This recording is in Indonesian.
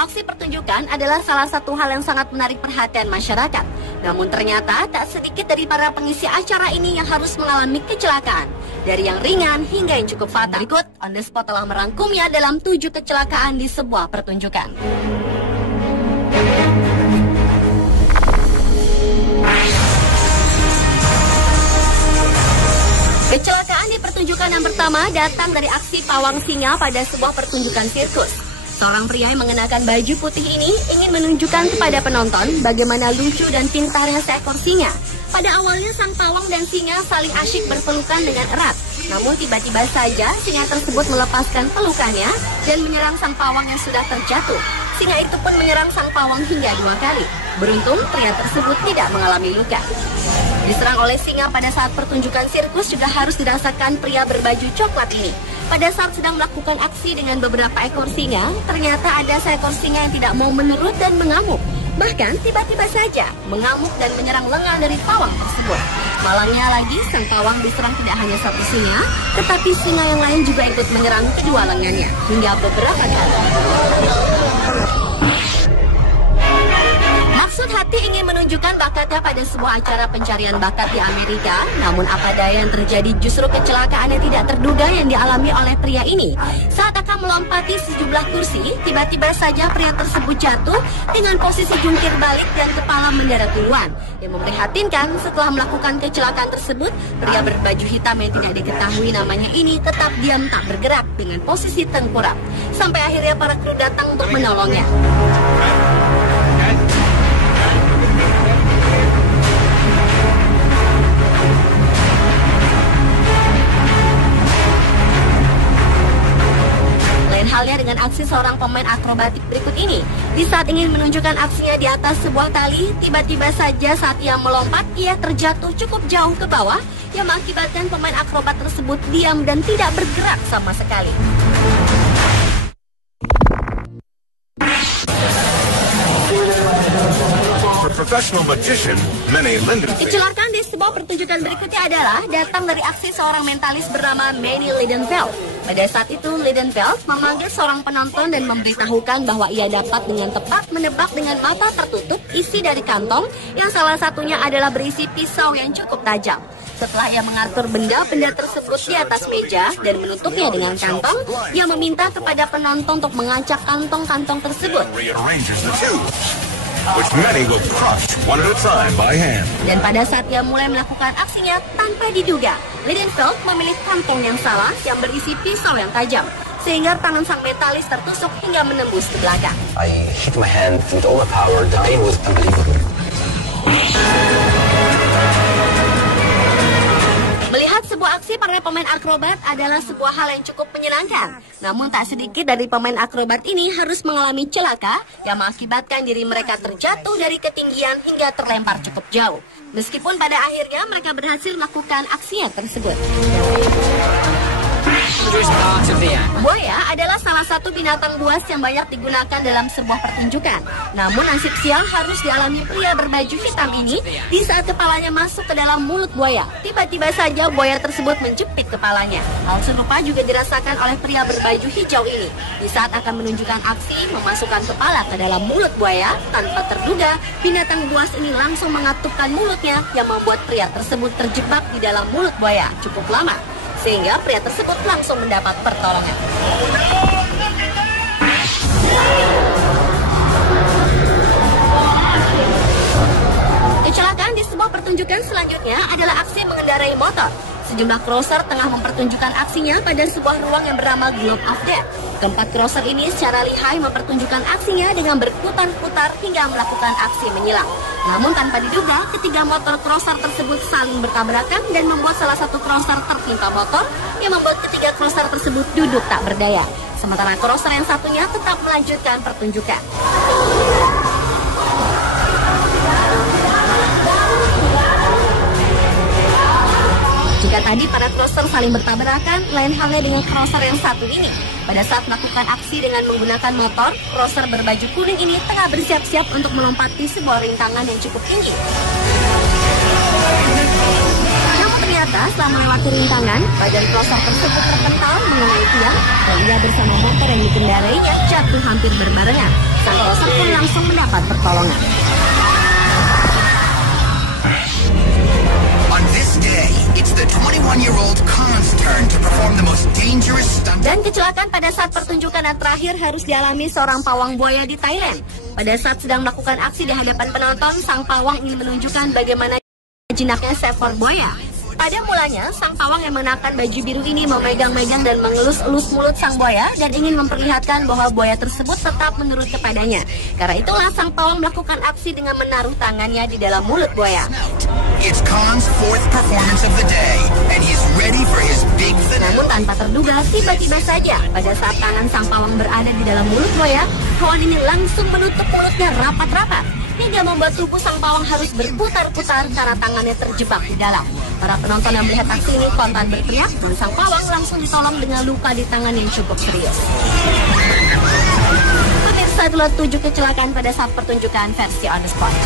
Sebuah aksi pertunjukan adalah salah satu hal yang sangat menarik perhatian masyarakat. Namun ternyata tak sedikit dari para pengisi acara ini yang harus mengalami kecelakaan. Dari yang ringan hingga yang cukup fatal. Berikut On The Spot telah merangkumnya dalam 7 kecelakaan di sebuah pertunjukan. Kecelakaan di pertunjukan yang pertama datang dari aksi pawang singa pada sebuah pertunjukan sirkus. Seorang pria yang mengenakan baju putih ini ingin menunjukkan kepada penonton bagaimana lucu dan pintarnya seekor singa. Pada awalnya sang pawang dan singa saling asyik berpelukan dengan erat. Namun tiba-tiba saja singa tersebut melepaskan pelukannya dan menyerang sang pawang yang sudah terjatuh. Singa itu pun menyerang sang pawang hingga 2 kali. Beruntung pria tersebut tidak mengalami luka. Diserang oleh singa pada saat pertunjukan sirkus juga harus dirasakan pria berbaju coklat ini. Pada saat sedang melakukan aksi dengan beberapa ekor singa, ternyata ada seekor singa yang tidak mau menurut dan mengamuk. Bahkan tiba-tiba saja mengamuk dan menyerang lengan dari pawang tersebut. Malangnya lagi, sang pawang diserang tidak hanya satu singa, tetapi singa yang lain juga ikut menyerang kedua lengannya hingga beberapa kali. Maksud hati ingin menunjukkan bakatnya pada sebuah acara pencarian bakat di Amerika. Namun apa daya yang terjadi justru kecelakaan yang tidak terduga yang dialami oleh pria ini. Saat akan melompati sejumlah kursi, tiba-tiba saja pria tersebut jatuh dengan posisi jungkir balik dan kepala mendarat duluan. Yang memprihatinkan, setelah melakukan kecelakaan tersebut, pria berbaju hitam yang tidak diketahui namanya ini tetap diam tak bergerak dengan posisi tengkurap. Sampai akhirnya para kru datang untuk menolongnya. Halnya dengan aksi seorang pemain akrobatik berikut ini. Di saat ingin menunjukkan aksinya di atas sebuah tali, tiba-tiba saja saat ia melompat, ia terjatuh cukup jauh ke bawah yang mengakibatkan pemain akrobat tersebut diam dan tidak bergerak sama sekali. Kecelakaan di sebuah pertunjukan berikutnya adalah datang dari aksi seorang mentalis bernama Manny Lidenfeld. Pada saat itu, Lidenfeld memanggil seorang penonton dan memberitahukan bahwa ia dapat dengan tepat menebak dengan mata tertutup isi dari kantong yang salah satunya adalah berisi pisau yang cukup tajam. Setelah ia mengatur benda-benda tersebut di atas meja dan menutupnya dengan kantong, ia meminta kepada penonton untuk mengacak kantong-kantong tersebut. Dan pada saat ia mulai melakukan aksinya tanpa diduga, Lidenfeld memilih kantong yang salah yang berisi pisau yang tajam, sehingga tangan sang metalis tertusuk hingga menembus ke belakang. I hit my hand with all my power. The pain was unbelievable. Melihat sebuah aksi para pemain akrobat adalah sebuah hal yang cukup menyenangkan. Namun tak sedikit dari pemain akrobat ini harus mengalami celaka yang mengakibatkan diri mereka terjatuh dari ketinggian hingga terlempar cukup jauh. Meskipun pada akhirnya mereka berhasil melakukan aksinya tersebut. Buaya adalah salah satu binatang buas yang banyak digunakan dalam sebuah pertunjukan. Namun nasib sial harus dialami pria berbaju hitam ini di saat kepalanya masuk ke dalam mulut buaya. Tiba-tiba saja buaya tersebut menjepit kepalanya. Hal serupa juga dirasakan oleh pria berbaju hijau ini. Di saat akan menunjukkan aksi memasukkan kepala ke dalam mulut buaya, tanpa terduga binatang buas ini langsung mengatupkan mulutnya yang membuat pria tersebut terjebak di dalam mulut buaya cukup lama. Sehingga pria tersebut langsung mendapat pertolongan. Kecelakaan di sebuah pertunjukan selanjutnya adalah aksi mengendarai motor. Sejumlah crosser tengah mempertunjukkan aksinya pada sebuah ruang yang bernama Globe of Death. Keempat crosser ini secara lihai mempertunjukkan aksinya dengan berputar-putar hingga melakukan aksi menyilang. Namun tanpa diduga, ketiga motor crosser tersebut saling bertabrakan dan membuat salah satu crosser tertimpa motor yang membuat ketiga crosser tersebut duduk tak berdaya. Sementara crosser yang satunya tetap melanjutkan pertunjukan. Jika tadi para crosser saling bertabrakan, lain halnya dengan crosser yang satu ini. Pada saat melakukan aksi dengan menggunakan motor, crosser berbaju kuning ini tengah bersiap-siap untuk melompati sebuah rintangan yang cukup tinggi. Namun ternyata setelah melewati rintangan, badan crosser tersebut terpental mengenai tiang dan ia bersama motor yang dikendarainya jatuh hampir berbarengan. Sang poser pun langsung mendapat pertolongan. On this day, it's the 21-year-old Khan's turn to perform the most dangerous stunt. Dan kecelakaan pada saat pertunjukan yang terakhir harus dialami seorang pawang buaya di Thailand. Pada saat sedang melakukan aksi di hadapan penonton, sang pawang ingin menunjukkan bagaimana jinaknya seekor buaya. Pada mulanya, sang pawang yang mengenakan baju biru ini memegang-megang dan mengelus-elus mulut sang buaya dan ingin memperlihatkan bahwa buaya tersebut tetap menurut kepadanya. Karena itulah sang pawang melakukan aksi dengan menaruh tangannya di dalam mulut buaya. It's Khan's fourth performance of the day, and he's ready for his big finale. Namun tanpa terduga, tiba-tiba saja pada saat tangan sang pawang berada di dalam mulut buaya, hewan ini langsung menutup mulutnya rapat-rapat. Hingga membuat tubuh sang pawang harus berputar-putar karena tangannya terjebak di dalam. Para penonton yang melihat aksi ini spontan berteriak dan sang pawang langsung ditolong dengan luka di tangan yang cukup serius. Pemirsa, itulah 7 kecelakaan pada saat pertunjukan versi on the spot.